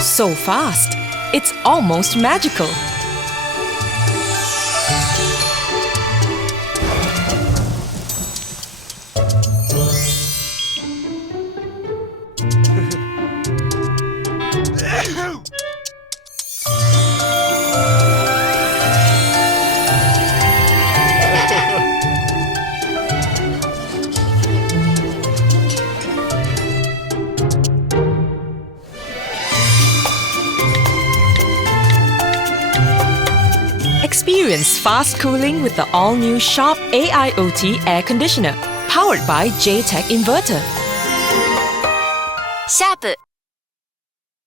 So fast, it's almost magical. Experience fast cooling with the all-new Sharp AIoT air conditioner, powered by J-Tech inverter. Sharp